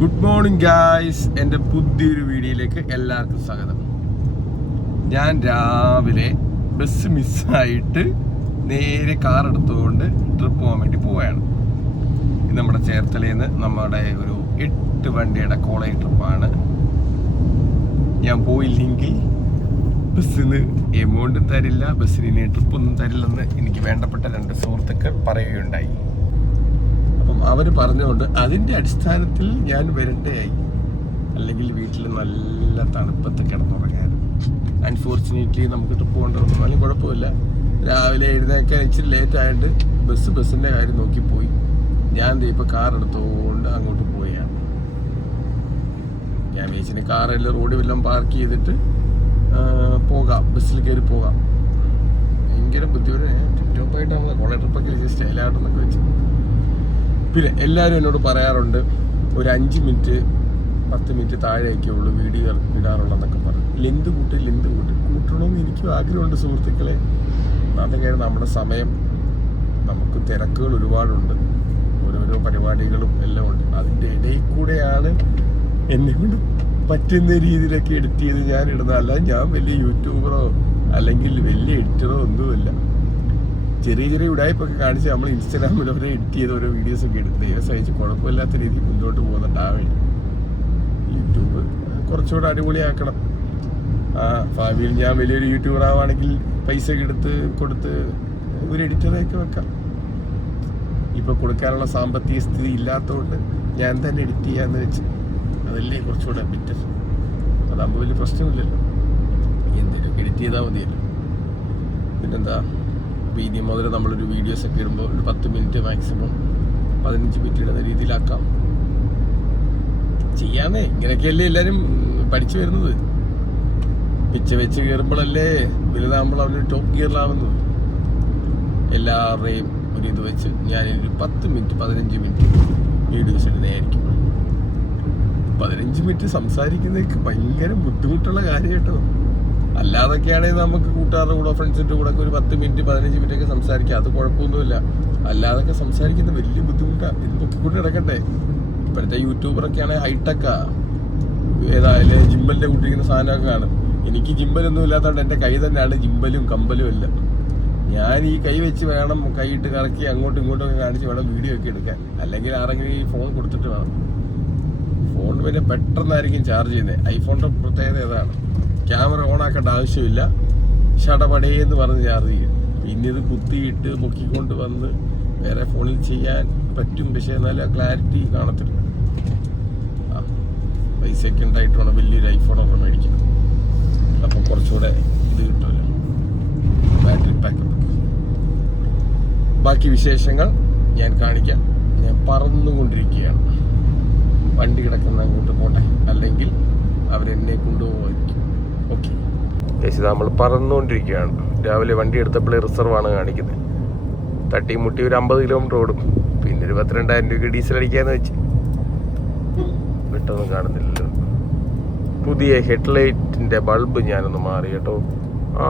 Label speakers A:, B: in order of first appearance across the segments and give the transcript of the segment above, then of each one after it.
A: Good morning guys എന്റെ പുതിയൊരു വീഡിയോയിലേക്ക് എല്ലാവർക്കും സ്വാഗതം. ഞാൻ രാവിലെ ബസ് മിസ്സായിട്ട് നേരെ കാർ എടുത്തുകൊണ്ട് ട്രിപ്പ് പോകാൻ വേണ്ടി പോവുകയാണ് ഇത് നമ്മുടെ ചേർത്തലയിൽ നിന്ന് നമ്മുടെ ഒരു എട്ട് വണ്ടിയുടെ കോളേജ് ട്രിപ്പാണ് ഞാൻ പോയില്ലെങ്കിൽ ബസ്സിന് എമൗണ്ട് തരില്ല ബസ്സിന് ഇനി ട്രിപ്പൊന്നും തരില്ലെന്ന് എനിക്ക് വേണ്ടപ്പെട്ട രണ്ട് സുഹൃത്തുക്കൾ പറയുകയുണ്ടായി. അവർ പറഞ്ഞുകൊണ്ട് അതിന്റെ അടിസ്ഥാനത്തിൽ ഞാൻ വരണ്ടയായി. അല്ലെങ്കിൽ വീട്ടിൽ നല്ല തണുപ്പത്ത് കിടന്നുറങ്ങാൻ. അൺഫോർച്ചുനേറ്റ്ലി നമുക്ക് ട്രിപ്പ് അല്ലെങ്കിൽ കുഴപ്പമില്ല. രാവിലെ എഴുന്നേക്കാൻ ഇച്ചിരി ലേറ്റ് ആയിട്ട് ബസ് ബസ്സിന്റെ കാര്യം നോക്കി പോയി. ഞാൻ ദേ ഇപ്പോൾ കാർ എടുത്തുകൊണ്ട് അങ്ങോട്ട് പോയാണ് ഞാൻ വീച്ചിന് കാറെല്ലാം റോഡിൽ വല്ലതും പാർക്ക് ചെയ്തിട്ട് പോകാം. ബസ്സിൽ കയറി പോകാം. ഭയങ്കര ബുദ്ധിമുട്ട്. ടിപ്ടോപ്പായിട്ട് നമ്മൾ കുറേ ട്രിപ്പൊക്കെ സ്റ്റൈലായിട്ടെന്നൊക്കെ വെച്ച്. പിന്നെ എല്ലാവരും എന്നോട് പറയാറുണ്ട് ഒരു അഞ്ച് മിനിറ്റ് പത്ത് മിനിറ്റ് താഴെയൊക്കെ ഉള്ളൂ വീഡിയോ ഇടാറുള്ളതെന്നൊക്കെ പറഞ്ഞു. ലെന്ത് കൂട്ടി ലെന്ത് കൂട്ടി. കൂട്ടണമെന്ന് എനിക്കും ആഗ്രഹമുണ്ട് സുഹൃത്തുക്കളെ. അതൊക്കെ നമ്മുടെ സമയം നമുക്ക് തിരക്കുകൾ ഒരുപാടുണ്ട്. ഓരോരോ പരിപാടികളും എല്ലാം ഉണ്ട്. അതിന്റെ ഇടയിൽ കൂടെയാണ് എന്നെ കൊണ്ട് പറ്റുന്ന രീതിയിലൊക്കെ എഡിറ്റ് ചെയ്ത് ഞാൻ ഇടുന്നത്. അല്ലാതെ ഞാൻ വലിയ യൂട്യൂബറോ അല്ലെങ്കിൽ വലിയ എഡിറ്ററോ ഒന്നുമില്ല. ചെറിയ ചെറിയ ഉടായ്പൊക്കെ കാണിച്ച് നമ്മൾ ഇൻസ്റ്റാഗ്രാമിൽ ഓരോ എഡിറ്റ് ചെയ്ത് ഓരോ വീഡിയോസ് ഒക്കെ എടുത്ത് ദൈവം സഹിച്ച് കുഴപ്പമില്ലാത്ത രീതിയിൽ മുന്നോട്ട് പോകുന്നുണ്ട് ആ വഴി. യൂട്യൂബ് കുറച്ചുകൂടെ അടിപൊളിയാക്കണം. ഭാവിയിൽ ഞാൻ വലിയൊരു യൂട്യൂബർ ആവുകയാണെങ്കിൽ പൈസ എടുത്ത് കൊടുത്ത് ഒരു എഡിറ്ററെയൊക്കെ വെക്കാം. ഇപ്പൊ കൊടുക്കാനുള്ള സാമ്പത്തിക സ്ഥിതി ഇല്ലാത്തതുകൊണ്ട് ഞാൻ തന്നെ എഡിറ്റ് ചെയ്യാന്ന് വെച്ച് അതല്ലേ കുറച്ചുകൂടെ ബെറ്റർ അതാകുമ്പോൾ വലിയ പ്രശ്നമില്ലല്ലോ. എന്തെങ്കിലും എഡിറ്റ് ചെയ്താൽ മതിയല്ലോ. പിന്നെന്താ? അപ്പോൾ മുതൽ നമ്മളൊരു വീഡിയോസ് ഒക്കെ ഇടുമ്പോൾ ഒരു പത്ത് മിനിറ്റ് മാക്സിമം പതിനഞ്ച് മിനിറ്റ് ഇടുന്ന രീതിയിലാക്കാം. ചെയ്യാന്നേ. ഇങ്ങനെയൊക്കെയല്ലേ എല്ലാവരും പഠിച്ചു വരുന്നത്. പിച്ച വെച്ച് കയറുമ്പോഴല്ലേ വലുതാകുമ്പോൾ അവർ ടോപ്പ് ഗിയറിലാവുന്നത് എല്ലാവരുടെയും ഒരു ഇത് വെച്ച് ഞാൻ ഒരു പത്ത് മിനിറ്റ് പതിനഞ്ച് മിനിറ്റ് വീഡിയോസ് ഇടുന്നതായിരിക്കും പതിനഞ്ച് മിനിറ്റ് സംസാരിക്കുന്നതൊക്കെ ഭയങ്കര ബുദ്ധിമുട്ടുള്ള കാര്യം കേട്ടോ. അല്ലാതൊക്കെയാണെങ്കിൽ നമുക്ക് കൂട്ടുകാരുടെ കൂടെ ഫ്രണ്ട്സിന്റെ കൂടെ ഒക്കെ ഒരു പത്ത് മിനിറ്റ് പതിനഞ്ച് മിനിറ്റ് ഒക്കെ സംസാരിക്കാം. അത് കുഴപ്പമൊന്നുമില്ല. അല്ലാതൊക്കെ സംസാരിക്കുന്ന വലിയ ബുദ്ധിമുട്ടാണ് ഇത് പൊക്കിക്കൊണ്ട് കിടക്കട്ടെ ഇപ്പോഴത്തെ യൂട്യൂബറൊക്കെ ആണെങ്കിൽ ഹൈടെക്കാ ഏതായാലും ജിമ്പലിന്റെ കൂട്ടിരിക്കുന്ന സാധനമൊക്കെ കാണും. എനിക്ക് ജിമ്പലൊന്നും ഇല്ലാത്തതുകൊണ്ട് എന്റെ കൈ തന്നെയാണ് ജിമ്പലും കമ്പലും എല്ലാം. ഞാൻ ഈ കൈ വെച്ച് വേണം കൈയിട്ട് കറക്കി അങ്ങോട്ടും ഇങ്ങോട്ടും ഒക്കെ കാണിച്ച് വേണം വീഡിയോ ഒക്കെ എടുക്കാൻ. അല്ലെങ്കിൽ ആരെങ്കിലും ഈ ഫോൺ കൊടുത്തിട്ട് വേണം. ഫോൺ പിന്നെ പെട്ടെന്നായിരിക്കും ചാർജ് ചെയ്യുന്നത്. ഐഫോണിന്റെ പ്രത്യേകത ഏതാണ്? ക്യാമറ ഓൺ ആക്കേണ്ട ആവശ്യമില്ല ഷടപടേന്ന് പറഞ്ഞ് ചാർജ് ചെയ്യും. പിന്നെ ഇത് കുത്തിയിട്ട് മുക്കിക്കൊണ്ട് വന്ന് വേറെ ഫോണിൽ ചെയ്യാൻ പറ്റും. പക്ഷേ എന്നാലും ആ ക്ലാരിറ്റി കാണത്തില്ല. ആ പൈസയൊക്കെ ഉണ്ടായിട്ട് വേണം വലിയൊരു ഐഫോണൊക്കെ മേടിക്കണം. അപ്പം കുറച്ചുകൂടെ ഇത് കിട്ടുമല്ലോ. ബാറ്ററി പാക്ക് ബാക്കി വിശേഷങ്ങൾ ഞാൻ കാണിക്കാം. ഞാൻ പറന്നുകൊണ്ടിരിക്കുകയാണ്. വണ്ടി കിടക്കുന്ന അങ്ങോട്ട് പോട്ടെ. അല്ലെങ്കിൽ അവരെന്നെ കൊണ്ടുപോകുമായിരിക്കും. ഓക്കെ നമ്മൾ പറന്നുകൊണ്ടിരിക്കുകയാണ് രാവിലെ വണ്ടി എടുത്തപ്പോഴേ റിസർവാണ് കാണിക്കുന്നത് തട്ടി മുട്ടി ഒരു അമ്പത് കിലോമീറ്റർ ഓടും. പിന്നെ ഒരു പത്തിരണ്ടായിരം രൂപ ഡീസൽ അടിക്കാന്ന് വെച്ച്. പെട്ടെന്ന് കാണുന്നില്ലല്ലോ. പുതിയ ഹെഡ്ലൈറ്റിന്റെ ബൾബ് ഞാനൊന്ന് മാറി കേട്ടോ.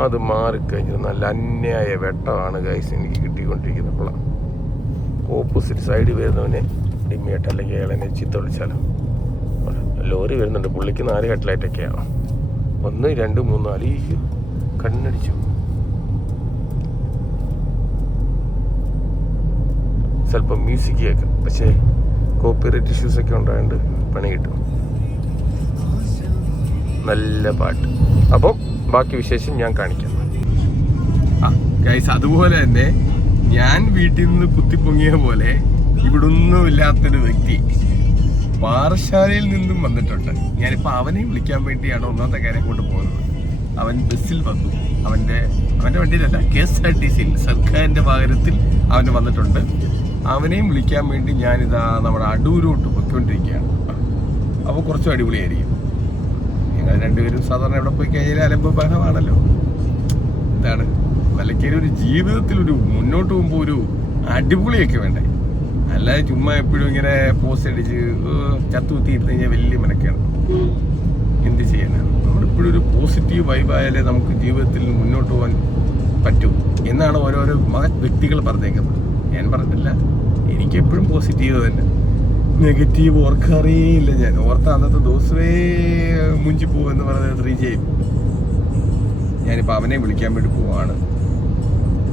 A: അത് മാറിക്കഴിഞ്ഞു നല്ല അന്യായ വെട്ടമാണ് ഗൈസ് എനിക്ക് കിട്ടിക്കൊണ്ടിരിക്കുന്നത് അപ്പോൾ ഓപ്പോസിറ്റ് സൈഡിൽ വരുന്നവനെ ഡിമ്മിയായിട്ട് അല്ലെങ്കിൽ അയാളെന്നെ ചീത്ത വിളിച്ചാലോ ലോറി വരുന്നുണ്ട്. പുള്ളിക്ക് നാല് ഹെഡ്ലൈറ്റൊക്കെയാണ് ഒന്ന് രണ്ട് മൂന്ന് നാല് ഈ കണ്ണടിച്ചു. സ്വല്പം മ്യൂസിക് കേൾക്കാം പക്ഷേ കോപ്പിറൈറ്റ് ഇഷ്യൂസ് ഒക്കെ ഉണ്ടായതുകൊണ്ട് പണി കിട്ടും. നല്ല പാട്ട്. അപ്പോൾ ബാക്കി വിശേഷം ഞാൻ കാണിക്കാം. ആ ഗൈസ് അതുപോലെ തന്നെ ഞാൻ വീട്ടിൽ നിന്ന് കുത്തിപ്പൊങ്ങിയ പോലെ ഇവിടൊന്നും ഇല്ലാത്തൊരു വ്യക്തി. പാറശാലയിൽ നിന്നും വന്നിട്ടുണ്ട്. ഞാനിപ്പോൾ അവനെ വിളിക്കാൻ വേണ്ടിയാണ് ഒന്നാമത്തെ കാര്യം കൊണ്ട് പോകുന്നത്. അവൻ ബസ്സിൽ വന്നു. അവന്റെ അവന്റെ വണ്ടിയിലല്ല കെ എസ് ആർ ടി സിയിൽ സർക്കാരിന്റെ വാഹനത്തിൽ അവൻ വന്നിട്ടുണ്ട്. അവനെയും വിളിക്കാൻ വേണ്ടി ഞാനിതാ നമ്മുടെ അടൂരോട്ട് പൊയ്ക്കൊണ്ടിരിക്കുകയാണ്. അപ്പോൾ കുറച്ചും അടിപൊളിയായിരിക്കും. ഞങ്ങൾ രണ്ടുപേരും സാധാരണ എവിടെ പോയി കഴിഞ്ഞാൽ അലമ്പ് ബഹളമാണല്ലോ. എന്താണ്? മലക്കേരി ഒരു ജീവിതത്തിൽ ഒരു മുന്നോട്ട് പോകുമ്പോൾ ഒരു അടിപൊളിയൊക്കെ വേണ്ടേ? അല്ലാതെ ചുമ്മാ എപ്പോഴും ഇങ്ങനെ പോസ്റ്റ് അടിച്ച് ചത്തു ചത്തുകുത്തി ഇരുന്ന് കഴിഞ്ഞാൽ വലിയ മെനക്കാണ് എന്ത് ചെയ്യാനാണ് നമ്മളിപ്പോഴും ഒരു പോസിറ്റീവ് വൈബായാലേ നമുക്ക് ജീവിതത്തിൽ മുന്നോട്ട് പോകാൻ പറ്റൂ. എന്നാണ് ഓരോരോ വ്യക്തികൾ പറഞ്ഞേക്കുന്നത്. ഞാൻ പറഞ്ഞില്ല എനിക്കെപ്പോഴും പോസിറ്റീവ് തന്നെ. നെഗറ്റീവ് ഓർക്കാറേയില്ല ഞാൻ. ഓർത്ത അന്നത്തെ ദിവസമേ മുഞ്ചി പോകുമെന്ന് പറഞ്ഞത് ചെയ്യും ഞാനിപ്പോൾ അവനെ വിളിക്കാൻ വേണ്ടി പോവാണ്.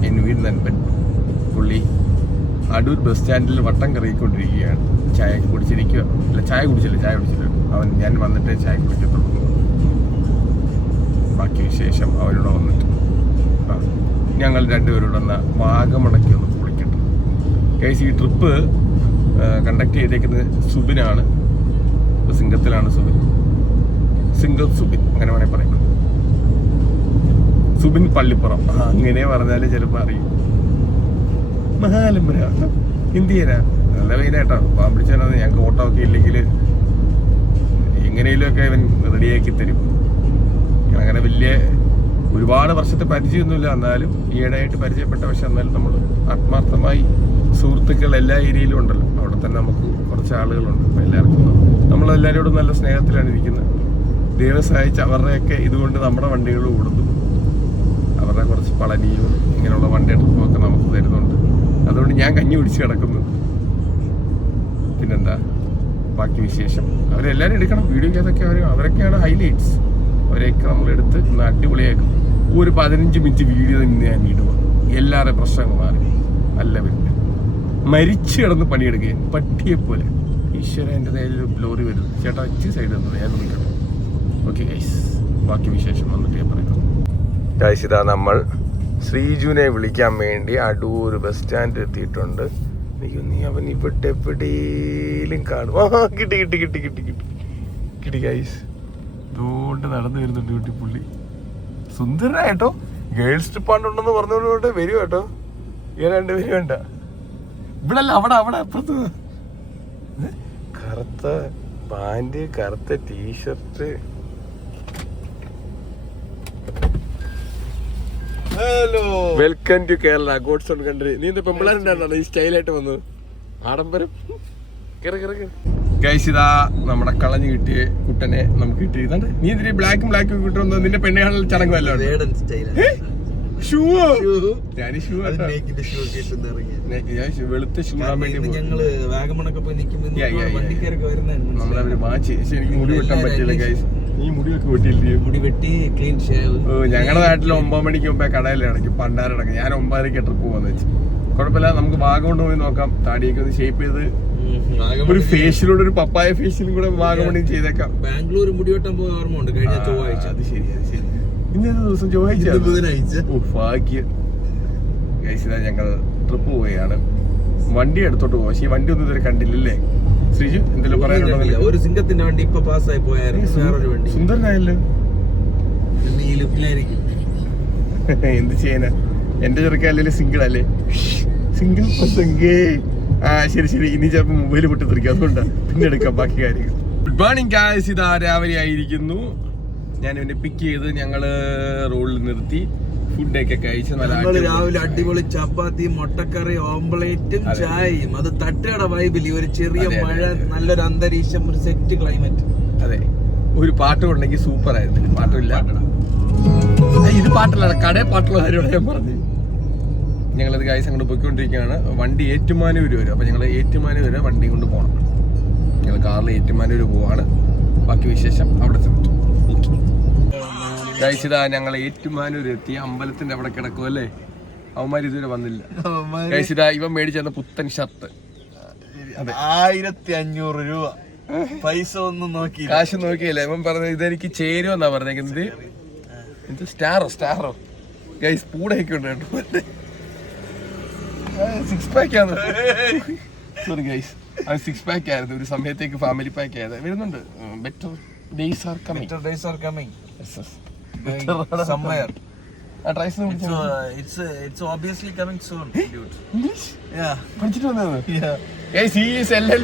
A: എൻ വീട് നൻപൻ പുള്ളി അടൂർ ബസ് സ്റ്റാൻഡിൽ വട്ടം കറങ്ങിക്കൊണ്ടിരിക്കുകയാണ്. ചായ കുടിച്ചിരിക്കുക. അല്ല ചായ കുടിച്ചില്ല ചായ കുടിച്ചില്ല. അവൻ ഞാൻ വന്നിട്ടേ ചായ കുടിക്കത്തുള്ളൂ. ബാക്കി വിശേഷം അവനോട് വന്നിട്ട്. ഞങ്ങൾ രണ്ടുപേരോട് ഒന്ന് വാഗമണക്കി ഒന്ന് പൊളിക്കട്ടെ കേസ് ഈ ട്രിപ്പ് കണ്ടക്ട് ചെയ്തേക്കുന്നത് സുബിനാണ്. സിംഗത്തിലാണ് സുബിൻ. സിംഗിൾ സുബിൻ അങ്ങനെ വേണമെങ്കിൽ പറയാം. സുബിൻ പള്ളിപ്പുറം. അങ്ങനെ പറഞ്ഞാൽ ചിലപ്പോൾ അറിയും. മഹാലമ്പര ഹിന്ദിയരാ നല്ല വെയിലാട്ടോ. പാമ്പിടിച്ചാൽ ഞങ്ങൾക്ക് ഓട്ടോ ഇല്ലെങ്കിൽ എങ്ങനെയും ഒക്കെ ഇവൻ റെഡിയാക്കി തരും. അങ്ങനെ വലിയ ഒരുപാട് വർഷത്തെ പരിചയമൊന്നുമില്ല. എന്നാലും ഈയിടെയായിട്ട് പരിചയപ്പെട്ട പക്ഷെ എന്നാലും നമ്മൾ ആത്മാർത്ഥമായി സുഹൃത്തുക്കൾ എല്ലാ ഏരിയയിലും ഉണ്ടല്ലോ. അവിടെ തന്നെ നമുക്ക് കുറച്ച് ആളുകളുണ്ട്. അപ്പോൾ എല്ലാവർക്കും നമ്മളെല്ലാവരോടും നല്ല സ്നേഹത്തിലാണ് ഇരിക്കുന്നത്. ദൈവം അവരുടെയൊക്കെ ഇതുകൊണ്ട് നമ്മുടെ വണ്ടികൾ ഓടുന്നു. അവരുടെ കുറച്ച് പളനിയും ഇങ്ങനെയുള്ള വണ്ടി ട്രിപ്പൊക്കെ നമുക്ക് തരുന്നുണ്ട്. അതുകൊണ്ട് ഞാൻ കഞ്ഞി പിടിച്ച് കിടക്കുന്നു. പിന്നെന്താ? ബാക്കി വിശേഷം. അവരെല്ലാവരും എടുക്കണം. വീഡിയോ ചെയ്തൊക്കെ അവർ അവരൊക്കെയാണ് ഹൈലൈറ്റ്സ് അവരെയൊക്കെ നമ്മൾ എടുത്ത് ഇന്ന് അടിപൊളിയാക്കും. ഒരു പതിനഞ്ച് മിനിറ്റ് വീഡിയോ തന്നെ ഞാൻ ഇടുക എല്ലാവരുടെ പ്രശ്നങ്ങൾ മാറി. നല്ല വിട്ട് മരിച്ചു കിടന്ന് പണിയെടുക്കുകയും പട്ടിയെ പോലെ. ഈശ്വര എന്റെ നേരിൽ ഗ്ലോറി വരുന്നു. ചേട്ടാ ഇച്ചി സൈഡിൽ നിന്ന് ഞാൻ വിളിക്കണം ഓക്കെ ഗൈസ് ബാക്കി വിശേഷം വന്നിട്ട് ഞാൻ പറയാം ഗൈസ് ഇതാ നമ്മൾ ശ്രീജുവിനെ വിളിക്കാൻ വേണ്ടി അടൂർ ബസ് സ്റ്റാൻഡ് എത്തിയിട്ടുണ്ട്. എനിക്ക് നീ അവൻ ഇവിടെ എവിടെയും കാണും. കിട്ടി കിട്ടി കിട്ടി കിട്ടി കിട്ടി. കിട്ടി ഗൈസ് ഇതുകൊണ്ട് നടന്നു വരുന്നുണ്ട് കുട്ടി പുള്ളി. സുന്ദരനായിട്ടോ ഗേൾസ് ഡിപ്പാർട്ട്മെന്റ് ഉണ്ടെന്ന് പറഞ്ഞുകൊണ്ട് വരും കേട്ടോ. ഇങ്ങനെ രണ്ടുപേരും വേണ്ട. ഇവിടെ അല്ല അവിടെ അവിടെ അപ്പുറത്ത്. കറുത്ത പാന്റ് കറുത്ത t shirt
B: hello
A: welcome to Kerala God's own country നീ എന്താ പെമ്പിളാരുണ്ടായിരുന്നോ? ഈ സ്റ്റൈലായിട്ട് വന്നു. ആഡംബരം. ഗൈസ് ഇതാ നമ്മുടെ കളഞ്ഞു കിട്ടിയ കുട്ടനെ നമുക്ക് കിട്ടിയിട്ടുണ്ട് നീ ഇതിന് ബ്ലാക്കും ബ്ലാക്കും കിട്ടുമെന്ന് നിന്റെ പെണ്ണുകാണൽ ചടങ്ങ് വല്ലോ ഷൂ ഞാൻ ഷൂ ഞാൻ വെളുത്ത ഷൂ ഇടാൻ വേണ്ടി.
B: ഞങ്ങൾ വാഗമണൊക്കെ പോയി നിൽക്കുമ്പോ
A: Yeah, yeah, yeah.
B: വണ്ടിക്കാരൊക്കെ വരുന്നതാണ്
A: നമ്മളവര് വാച്ച് പക്ഷെ മുടി വെട്ടാൻ പറ്റില്ല ഗൈസ് നീ മുടിയൊക്കെ വെട്ടിയില്ലേ?
B: മുടി വെട്ടി ക്ലീൻ ഷേവ്
A: ഞങ്ങളുടെ നാട്ടിൽ ഒമ്പത് മണിക്ക് മുമ്പേ കടയിൽ അടയ്ക്കും പണ്ടാരടക്കം ഞാൻ ഒമ്പതരക്ക് ട്രിപ്പ് പോകുന്ന വെച്ച്. കുഴപ്പമില്ല നമുക്ക് ഭാഗം പോയി നോക്കാം. താടിയൊക്കെ ഒന്ന് ഷേപ്പ് ചെയ്ത് ഒരു ഫേഷ്യലൂടെ ഒരു പപ്പായ ഫേഷ്യലും കൂടെ വാഗമണി ചെയ്തേക്കാം.
B: ബാംഗ്ലൂർ മുടിവെട്ടം പോയ ഓർമ്മ ഉണ്ട്. കഴിഞ്ഞ ചൊവ്വാഴ്ച
A: അത് ശരി അത് ശരി. ഇന്നേത് ദിവസം? ചൊവ്വാഴ്ച
B: ഇന്ന് ബുധനാഴ്ച
A: ഭാഗ്യം. ഞങ്ങൾ ട്രിപ്പ് പോവുകയാണ്. വണ്ടി എടുത്തോട്ട് പോവാം. പക്ഷേ ഈ വണ്ടി ഒന്നും ഇതുവരെ കണ്ടില്ലല്ലേ? ശ്രീജു എന്തെങ്കിലും പറയാനുണ്ടോ
B: ഒരു സിംഗത്തിന്റെ വണ്ടി ഇപ്പൊ പാസ്സായി പോയായിരുന്നു വേറൊരു വണ്ടി.
A: സുന്ദരനായല്ലോ? എന്ത് ചെയ്യാനാ? എന്റെ ചെറുക്കല്ലേ സിംഗിൾ അല്ലേ? സിംഗിൾ പസംഗേ ആ ശരി ശരി. ഇനി ചിലപ്പോൾ മൊബൈൽ പൊട്ടി തെറിക്കും. അതുകൊണ്ടാ. പിന്നെ എടുക്കാം ബാക്കി കാര്യങ്ങൾ. ഗുഡ് മോർണിംഗ് ഗായ്സ് ഇതാ രാവിലെ ആയിരിക്കുന്നു. ഞാൻ ഇവനെ പിക്ക് ചെയ്ത് ഞങ്ങൾ റോഡിൽ നിർത്തി. ഫുഡൊക്കെ കഴിച്ച് നല്ല
B: രാവിലെ അടിപൊളി ചപ്പാത്തി മുട്ടക്കറി ഓംപ്ലേറ്റും ചായയും. അത് തട്ടുകട വൈബിൽ ഒരു ചെറിയ മഴ നല്ലൊരു അന്തരീക്ഷം ഒരു സെറ്റ് ക്ലൈമറ്റ്
A: അതെ. ഒരു പാട്ടും ഉണ്ടെങ്കിൽ സൂപ്പർ ആയിരുന്നു പാട്ടില്ല ഇത് പാട്ടല്ല കട പാട്ടുള്ള കാര്യമാണ് ഞാൻ പറഞ്ഞു ഞങ്ങളത് കാഴ്ച അങ്ങോട്ട് പോയിക്കൊണ്ടിരിക്കുകയാണ്. വണ്ടി ഏറ്റുമാനൂര് വരും അപ്പോൾ ഞങ്ങൾ ഏറ്റുമാനൂര് വരെ വണ്ടി കൊണ്ട് പോകണം ഞങ്ങൾ കാറിൽ ഏറ്റുമാനൂര് പോവാണ്. ബാക്കി വിശേഷം അവിടെ ചെന്നിട്ട് ഇതാ ഞങ്ങൾ ഏറ്റുമാനൂർ എത്തി. അമ്പലത്തിന്റെ അവിടെ കിടക്കും അല്ലേ? അവന്മാർ ഇതുവരെ വന്നില്ല. ഇതാ ഇവൻ മേടിച്ചെന്ന പുത്തൻ ഷർട്ട്.
B: ആയിരത്തി അഞ്ഞൂറ് രൂപ. പൈസ ഒന്നും നോക്കി
A: കാശ് നോക്കിയില്ല. ഇവൻ പറഞ്ഞത് ഇതെനിക്ക് ചേരുമെന്നാ പറഞ്ഞേക്കുന്നത്. എന്ത് സ്റ്റാറോ? സ്റ്റാറോ? ഗൈസ് പൂടയൊക്കെ ഉണ്ട് കേട്ടോ. സിക്സ് പാക്ക് ആണ് സോറി ഗൈസ് അത് സിക്സ് പാക്ക് ആയിരുന്നു. ഒരു സമയത്തേക്ക് ഫാമിലി പാക്ക് ആയത്. വരുന്നുണ്ട്. Better days are coming better
B: days are coming
A: somewhere ആ tries
B: It's uh, it's uh, it's obviously coming soon, dude. Yeah.
A: പഠിച്ചിട്ട് വന്നത്
B: Yeah.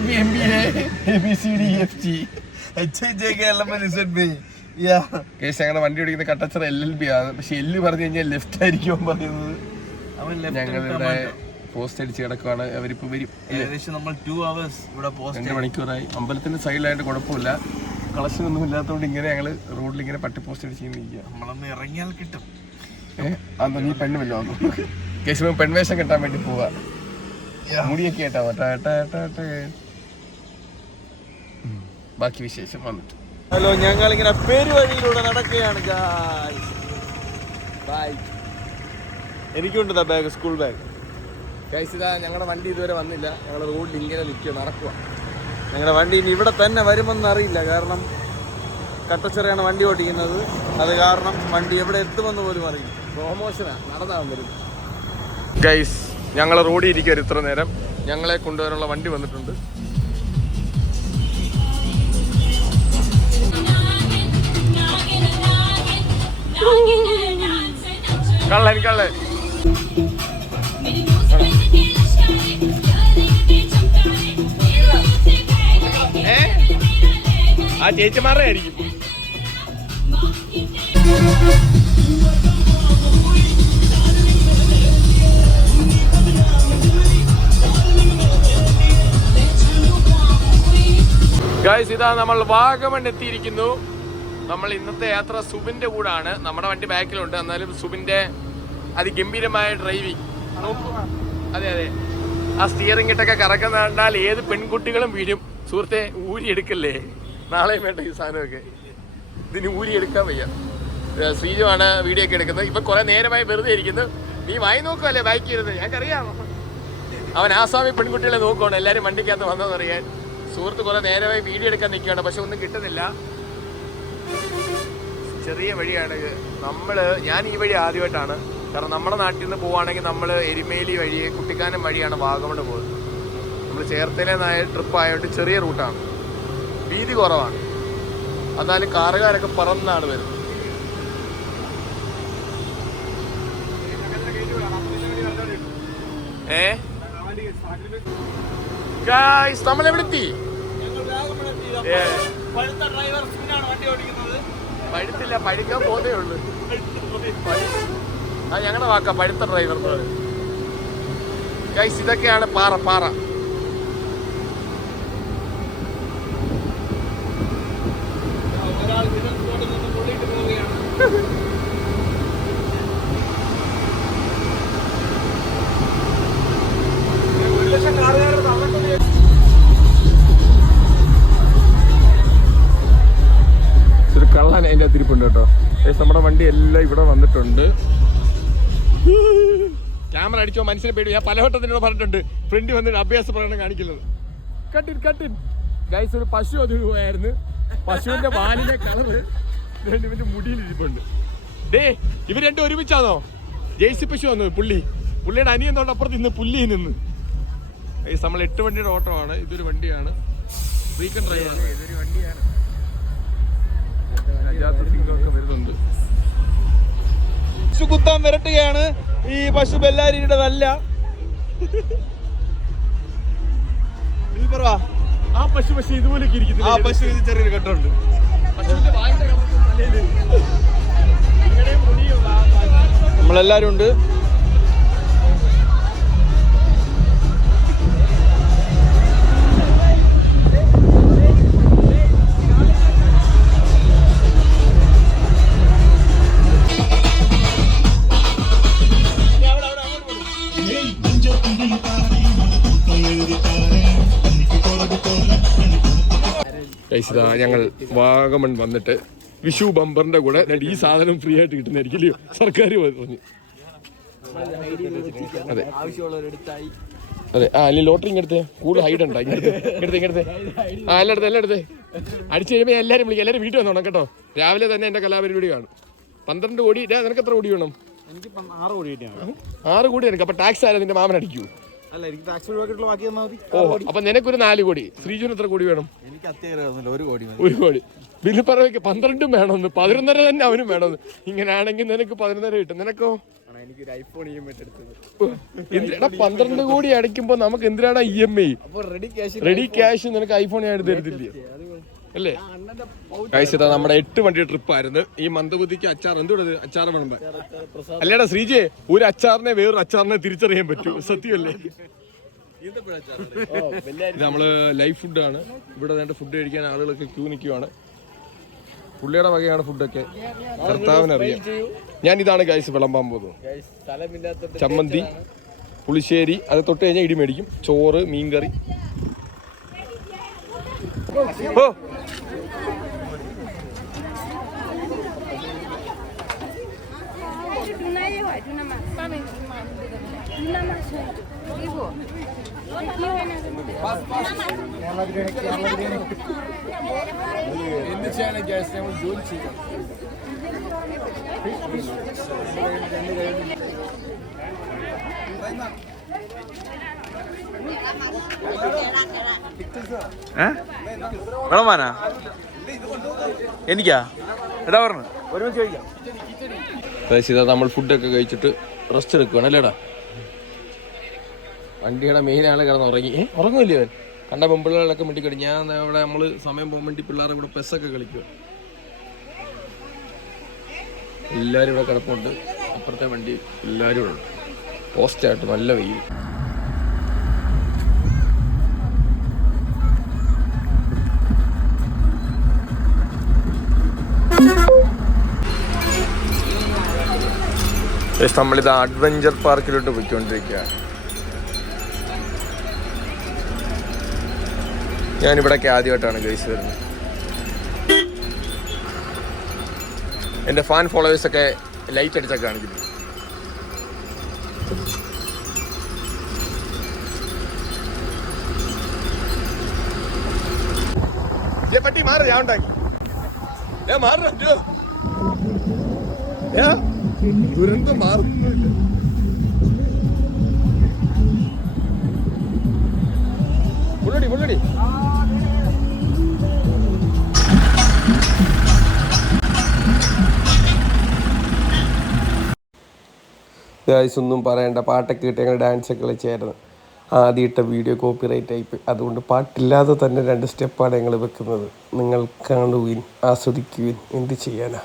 A: B A B C D F
B: HJK element is? Yeah.
A: Guys ഞങ്ങളുടെ വണ്ടി ഓടിക്കുന്ന കട്ടച്ചറ L L B ആണ് പക്ഷെ എല്ല് പറഞ്ഞു കഴിഞ്ഞാൽ ലെഫ്റ്റ് ആയിരിക്കും പറയുന്നത്. ഞങ്ങളിവിടെ പോസ്റ്റ് അടിച്ച് കിടക്കുവാണ്. അവരിപ്പോ വരും.
B: ഏകദേശം നമ്മൾ ടു അവേഴ്സ് ഇവിടെ
A: രണ്ട്
B: പോസ്റ്റ്
A: മണിക്കൂറായി. അമ്പലത്തിന്റെ സൈഡിലായിട്ട് കുഴപ്പമില്ല. കളക്ഷൻ ഒന്നും ഇല്ലാത്തതുകൊണ്ട് ഇങ്ങനെ ഞങ്ങൾ റോഡിൽ ഇങ്ങനെ പട്ടി പോസ്റ്റ് അടിച്ച് ഇങ്ങനെ
B: നമ്മളൊന്ന് ഇറങ്ങിയാൽ കിട്ടും.
A: ഏഹ് അന്ന് നീ പെണ്ണ് വല്ലോ കേശവ പെൺവേഷം കെട്ടാൻ വേണ്ടി പോവാ. മുടിയൊക്കെ ആയിട്ടാ ഏട്ടാ ട്ടാ ട്ടാ ട്ടാ. ബാക്കി വിശേഷം വന്നിട്ട്.
B: ഹലോ ഞങ്ങൾ ഇങ്ങനെ പെരുവഴിയിലൂടെ നടക്കുകയാണ് ബൈ എനിക്കുണ്ട് ബാഗ് സ്കൂൾ ബാഗ്
A: കൈസിത ഇതാ ഞങ്ങളുടെ വണ്ടി ഇതുവരെ വന്നില്ല. ഞങ്ങൾ റോഡിൽ ഇങ്ങനെ നിൽക്കുക നടക്കുക
B: ഞങ്ങളുടെ വണ്ടി ഇനി ഇവിടെ തന്നെ വരുമെന്ന് അറിയില്ല. കാരണം കട്ടച്ചെറിയാണ് വണ്ടി ഓടിക്കുന്നത്. അത് കാരണം വണ്ടി എവിടെ എത്തുമെന്ന് പോലും അറിയില്ല.
A: പ്രൊമോഷനാണ് നടന്നാ വരും. ഗൈസ് ഞങ്ങൾ റോഡിൽ ഇരിക്കരുത് ഇത്ര നേരം. ഞങ്ങളെ കൊണ്ടുവരാനുള്ള വണ്ടി വന്നിട്ടുണ്ട്. കള്ളൻ കള്ളൻ. ചേച്ചിമാരുടെ ഗായ്സ് ഇതാ നമ്മൾ വാഗമൺ എത്തിയിരിക്കുന്നു. നമ്മൾ ഇന്നത്തെ യാത്ര സുബിന്റെ കൂടാണ്. നമ്മുടെ വണ്ടി ബാക്കിലുണ്ട്. എന്നാലും സുബിന്റെ അതിഗംഭീരമായ ഡ്രൈവിംഗ് അതെ അതെ. ആ സ്റ്റിയറിംഗ് ഇട്ടൊക്കെ കറക്കുന്ന കണ്ടാൽ ഏത് പെൺകുട്ടികളും വീഴും. സുഹൃത്തെ ഊരി എടുക്കല്ലേ നാളെയും വേണ്ട ഈ സാധനമൊക്കെ. ഇതിന് ഊരി എടുക്കാൻ വയ്യ. ശ്രീജുമാണ് വീഡിയോ ഒക്കെ എടുക്കുന്നത്. ഇപ്പൊ കുറെ നേരമായി വെറുതെ ഇരിക്കുന്നു. നീ വായി നോക്കുമല്ലേ ബൈക്ക് ഇരുന്ന്. ഞങ്ങൾക്കറിയാം. അവൻ ആസാമി പെൺകുട്ടികളെ നോക്കുവാണ്. എല്ലാവരും വണ്ടിക്കകത്ത് വന്നതെന്നറിയാൻ സുഹൃത്ത് കുറെ നേരമായി വീഡിയോ എടുക്കാൻ നിൽക്കുകയാണ്. പക്ഷെ ഒന്നും കിട്ടുന്നില്ല. ചെറിയ വഴിയാണ് നമ്മൾ ഞാൻ ഈ വഴി ആദ്യമായിട്ടാണ്. കാരണം നമ്മുടെ നാട്ടിൽ നിന്ന് പോവുകയാണെങ്കിൽ നമ്മൾ എരുമേലി വഴി കുട്ടിക്കാനം വഴിയാണ് വാഗമണ് പോകുന്നത്. നമ്മൾ ചേർത്തല ട്രിപ്പ് ആയതുകൊണ്ട് ചെറിയ റൂട്ടാണ് വീതി കുറവാണ്. എന്നാലും കാറുകാരൊക്കെ പറന്നാണ് വരുന്നത്. ഏ? ഗായ്സ് നമ്മൾ എവിടെ എത്തി ഏ,
B: ഡ്രൈവർ വണ്ടി ഓടിക്കുന്നത്.
A: പഴുത്തില്ല പഴുക്കാൻ പോകുന്നേ ഉള്ളു. ആ ഞങ്ങളുടെ വാക്ക പഴുത്ത ഡ്രൈവർ ഗൈസ് ഇതൊക്കെയാണ് പാറ പാറ. നമ്മുടെ വണ്ടി എല്ലാം ഇവിടെ വന്നിട്ടുണ്ട്. ക്യാമറ അടിച്ചോ മനുഷ്യനെ പേടി ഞാൻ പലവട്ടത്തിനോട് പറഞ്ഞിട്ടുണ്ട്. ഫ്രണ്ട് വന്നിട്ട് അഭ്യാസ പ്രകടനം കാണിക്കുന്നത്. കട്ടിൻ കട്ടിൻ. ഗൈസ് ഒരു പശു അത് പോയായിരുന്നു. പശുവിന്റെ വാലിന്റെ കളറ് ഇവന്റെ മുടിയിൽ ഇരിപ്പുണ്ട്. ഡേ ഇവർ രണ്ടും ഒരുമിച്ചാണോ ജേഴ്സി പശു വന്നു പുള്ളി. പുള്ളിയുടെ അനിയൻ തൊട്ട് അപ്പുറത്ത് ഇന്ന് പുല്ലി നിന്ന്. ഗൈസ് നമ്മൾ എട്ട് വണ്ടിയുടെ ഓട്ടോ ആണ് ഇതൊരു വണ്ടിയാണ്. ഫ്രീക്കൻ ആണ്. ഇതൊരു വണ്ടിയാണ്. വരുന്നുണ്ട്.
B: പശു കുത്താൻ വരട്ടുകയാണ് ഈ പശു ബെല്ലാരിയുടെതല്ല. ഉണ്ട്
A: ആ പശു പക്ഷേ
B: ആ പശു ഇത് ചെറിയൊരു കെട്ടുണ്ട്. നമ്മളെല്ലാരും വാലിന്റെ
A: Guys, ഇതാ ഞങ്ങൾ വാഗമൺ വന്നിട്ട് വിഷു ബമ്പറിന്റെ കൂടെ ഈ സാധനം ഫ്രീ ആയിട്ട് കിട്ടുന്നതായിരിക്കും ഇല്ലയോ സർക്കാർ പറഞ്ഞു. അതെ. അതെ. ആ അല്ലെങ്കിൽ ലോട്ടറി ഇങ്ങടുത്തെ. കൂടുതൽ ഹൈഡ് ഉണ്ടോ? ഇങ്ങനത്തെ ഇങ്ങനത്തെ ഇങ്ങടുത്തെ. ആ എല്ലാം എടുത്ത് എല്ലാം എടുത്ത് അടിച്ചു കഴിയുമ്പോൾ എല്ലാവരും വിളിക്കും. എല്ലാവരും വീട്ടിൽ വന്നോണം കേട്ടോ. രാവിലെ തന്നെ എന്റെ കലാപരിപാടി കാണും. പന്ത്രണ്ട് കോടി നിനക്ക് എത്ര കോടി വേണം?
B: ആറ് കോടി
A: ആറ് കോടി എനിക്ക് അപ്പൊ ടാക്സ് ആരാ നിന്റെ മാമൻ അടിക്കൂ?
B: അല്ല എനിക്ക് ടാക്സ് ഒഴിവാക്കിയിട്ടുള്ള ബാക്കി തന്നാൽ മതി.
A: ഓ അപ്പൊ നിനക്കൊരു നാല് കോടി. ശ്രീജുന് എത്ര കോടി വേണം?
B: എനിക്ക് ഒരു കോടി മതി.
A: ഒരു കോടി. ബില്ല് പറവയ്ക്ക് പന്ത്രണ്ടും വേണമെന്ന്. പതിനൊന്നര തന്നെ അവനും വേണമെന്ന്. ഇങ്ങനെയാണെങ്കിൽ നിനക്ക് പതിനൊന്നര കിട്ടും. നിനക്കോ?
B: ഐഫോൺ ഇ എം
A: പന്ത്രണ്ട് കോടി അടയ്ക്കുമ്പോ നമുക്ക് എന്തിനാണ് ഇ എം ഐ
B: അപ്പോൾ റെഡി ക്യാഷ്
A: റെഡി ക്യാഷ് നിനക്ക് ഐഫോൺ ഞാൻ എടുത്ത് തരത്തില്ലേ അല്ലേ? ഇതാ നമ്മുടെ എട്ട് വണ്ടി ട്രിപ്പ് ആയിരുന്നു ഈ മന്ദബുദ്ധിക്ക് അച്ചാർ എന്തുകൊണ്ടത് അച്ചാർ വേണം അല്ലേടാ ശ്രീജെ ഒരു അച്ചാറിനെ വേറൊരു അച്ചാറിനെ തിരിച്ചറിയാൻ പറ്റൂ. സത്യമല്ലേ? നമ്മൾ ലൈഫ് ഫുഡാണ് ഇവിടെ വേണ്ട ഫുഡ് കഴിക്കാൻ ആളുകളൊക്കെ ക്യൂ നിൽക്കുവാണ് പുള്ളിയുടെ വകയാണ് ഫുഡൊക്കെ കർത്താവിനറിയാം. ഞാൻ ഇതാണ് ഗൈസ് വിളമ്പാൻ പോകുന്നത്. ചമ്മന്തി പുളിശ്ശേരി അത് തൊട്ട് കഴിഞ്ഞാൽ ഇടി മേടിക്കും. ചോറ് മീൻകറി
C: हो
A: ఎందుకు చేయాలి గ్యాస్ ఏమో జోలి చేయాలి
B: ഏ? വിളമാനാ എനിക്കാ? എടാ പറഞ്ഞു. ഒരുമിച്ച് കഴിക്കാം
A: നമ്മൾ ഫുഡൊക്കെ കഴിച്ചിട്ട് റെസ്റ്റ് എടുക്കുകയാണ് അല്ലേടാ? വണ്ടിയുടെ മെയിൻ ആളെ കിടന്ന് ഉറങ്ങി ഏ ഉറങ്ങുമല്ലേ അവൻ? കണ്ട പെമ്പിള്ളേരൊക്കെ മിണ്ടി കടി ഞാൻ അവിടെ നമ്മൾ സമയം പോകാൻ വേണ്ടി പിള്ളേരെ കൂടെ പെസ്സൊക്കെ കളിക്കുക എല്ലാവരും ഇവിടെ കിടപ്പുണ്ട്. അപ്പുറത്തെ വണ്ടി എല്ലാവരും ഇവിടെ ഉണ്ട്. പോസ്റ്റായിട്ട് നല്ല വെയിൽ. നമ്മളിത് അഡ്വഞ്ചർ പാർക്കിലോട്ട് പോയിക്കൊണ്ടിരിക്കുകയാണ്. ഞാനിവിടേക്ക് ആദ്യമായിട്ടാണ് ഗൈസ് വരുന്നത്. എന്റെ ഫാൻ ഫോളോവേഴ്സ് ഒക്കെ ലൈറ്റ് അടിച്ചൊക്കെ കാണിക്കുന്നു പറ്റി മാറി ഞാൻ ഉണ്ടാക്കി. മാറി ദുരന്തം മാറുന്നില്ല മുള്ളടി മുള്ളടി ഗായ്സ് ഒന്നും പറയണ്ട. പാട്ടൊക്കെ ഇട്ട് ഞങ്ങൾ ഡാൻസ് ഒക്കെ കളിച്ചായിരുന്നു. ആദ്യം ഇട്ട വീഡിയോ കോപ്പിറൈറ്റ് ആയി അതുകൊണ്ട് പാട്ടില്ലാതെ തന്നെ രണ്ട് സ്റ്റെപ്പാണ് ഞങ്ങൾ വെക്കുന്നത്. നിങ്ങൾ കാണുകയും ആസ്വദിക്കുകയും എന്ത് ചെയ്യാനാ?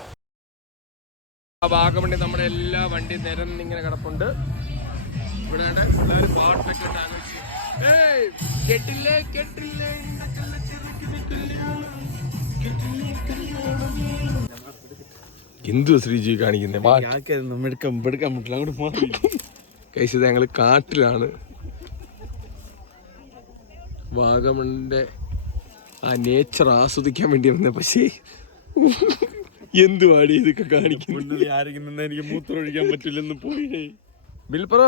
A: ആ വാഗമണ്ണി നമ്മുടെ എല്ലാ വണ്ടി നിരന്ന് ഇങ്ങനെ കിടപ്പുണ്ട്. ഇവിടെ പിള്ളേർ പാട്ടൊക്കെ ആലോചിച്ച്. ഏയ് കെട്ടില്ലേ കെട്ടില്ലേ. എന്തു ശ്രീജി കാണിക്കുന്നേ? പാട്ട്
B: എടുക്കാൻ എടുക്കാൻ പറ്റില്ല അങ്ങോട്ട് മാറി
A: കഴിച്ചത് ഞങ്ങൾ കാട്ടിലാണ്. വാഗമണിന്റെ ആ നേച്ചർ ആസ്വദിക്കാൻ വേണ്ടി വന്നേ പക്ഷേ. എന്തുവാടി ഇതൊക്കെ കാണിക്കുന്നു
B: ആരെങ്കിലും നിന്നാ എനിക്ക് മൂത്രം ഒഴിക്കാൻ പറ്റില്ലെന്ന് പോയി.
A: ബിൽപ്പറ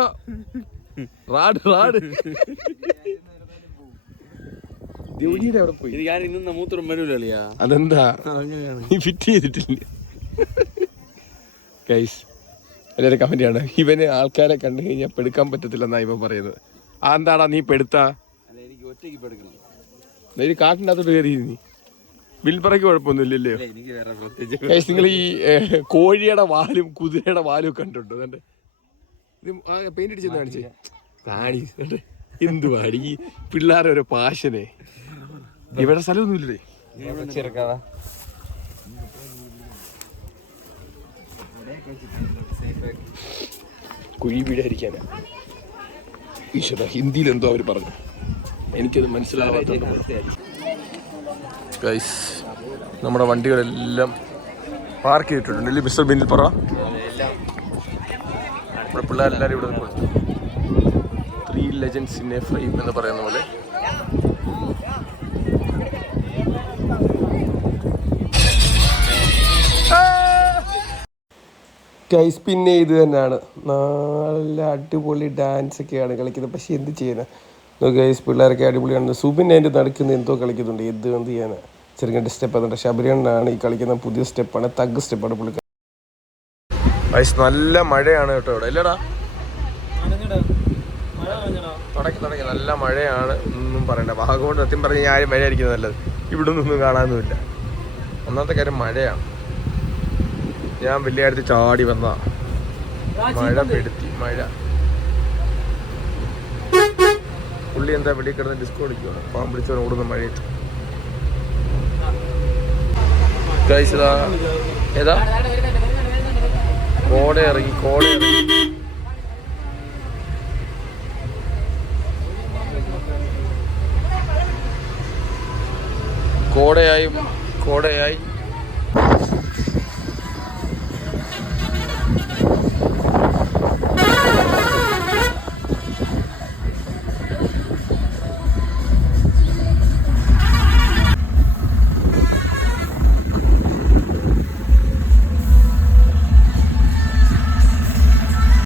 A: റാഡ് റാഡ്. അവിടെ പോയി.
B: മൂത്രം
A: അതെന്താ? നീ ഫിറ്റ് ചെയ്തിട്ടില്ല. ഗൈസ് എല്ലാവരും ഇവന് ആൾക്കാരെ കണ്ടു കഴിഞ്ഞാൽ പെടുക്കാൻ പറ്റത്തില്ലെന്നാ ഇവൻ പറയുന്നത്. ആ എന്താടാ നീ പെടുത്താ?
B: ഒറ്റയ്ക്ക് പെടുക്കണം.
A: അകത്തോട്ട് കയറി നീ. വിൽപ്പറയ്ക്ക് കുഴപ്പമൊന്നുമില്ലല്ലോ?
B: എനിക്ക് വേറെ പ്രത്യേകിച്ച്
A: നിങ്ങൾ ഈ ഏഹ്, കോഴിയുടെ വാലും കുതിരയുടെ വാലും ഒക്കെ കണ്ടിട്ടുണ്ട്? ഇത് പെയിന്റ് അടിച്ചെന്ന് കാണിച്ചേ? കാണി എന്നിട്ട് എന്തുവാടി ഈ പിള്ളേരെ ഒരു പാഷനെ ഇവിടെ സ്ഥലമൊന്നുമില്ലേ
B: ചെറുക്കാവാ.
A: കുഴി വീഴായിരിക്കാനാ ഈശ്വര ഹിന്ദിയിൽ എന്തോ അവർ പറഞ്ഞു. എനിക്കത് മനസ്സിലാവാത്ത ഗൈസ് നമ്മുടെ വണ്ടികളെല്ലാം പാർക്ക് ചെയ്തിട്ടുണ്ട്. അല്ലേ മിസ്റ്റർ ബിന്നിൽ പറ. നമ്മുടെ പിള്ളേരെല്ലാവരും ഇവിടെ നിൽക്കുന്നുണ്ട് three legends in a frame എന്ന് പറയുന്ന പോലെ. ഗൈസ് പിന്നെ ഇത് തന്നെയാണ്. നല്ല അടിപൊളി ഡാൻസ് ഒക്കെയാണ് കളിക്കുന്നത്. പക്ഷെ എന്ത് ചെയ്യുന്നത് ഗൈസ് പിള്ളേരൊക്കെ അടിപൊളിയാണ് സുബിൻ അതിന്റെ നടക്കുന്ന എന്തോ കളിക്കുന്നുണ്ട്. എന്ത് എന്ത് ചെയ്യാനാ? ചെറുക്കന്റെ സ്റ്റെപ്പ് അതുകൊണ്ട് ശബരിയാണ് ഈ കളിക്കുന്ന പുതിയ സ്റ്റെപ്പാണ് തഗ് സ്റ്റെപ്പാണ് പുള്ളിക്കാരൻ ഗൈസ് നല്ല മഴയാണ് കേട്ടോ ഇവിടെ. ഇല്ലടാ. തുടക്കി തുടക്കി നല്ല മഴയാണ്. ഒന്നും പറയണ്ട. വാഗോണ്ട് സത്യം പറഞ്ഞ് ഞാൻ ആരും മഴയായിരിക്കുന്നത് നല്ലത്. ഇവിടെ നിന്നൊന്നും കാണാനൊന്നുമില്ല ഒന്നാമത്തെ കാര്യം മഴയാണ്. ഞാൻ വലിയ കാര്യത്തിൽ ചാടി വന്നതാ. മഴ പെടുത്തി. മഴ. പുള്ളി എന്താ വെളിയിൽ കിടന്ന് ഡിസ്കോ അടിക്കുവാണ് പാമ്പ് പിടിച്ചവൻ ഓടുന്ന മഴയത്ത് Guys, ഇതാ ഏതാ? കോട ഇറങ്ങി കോട കോടയായി കോടയായി.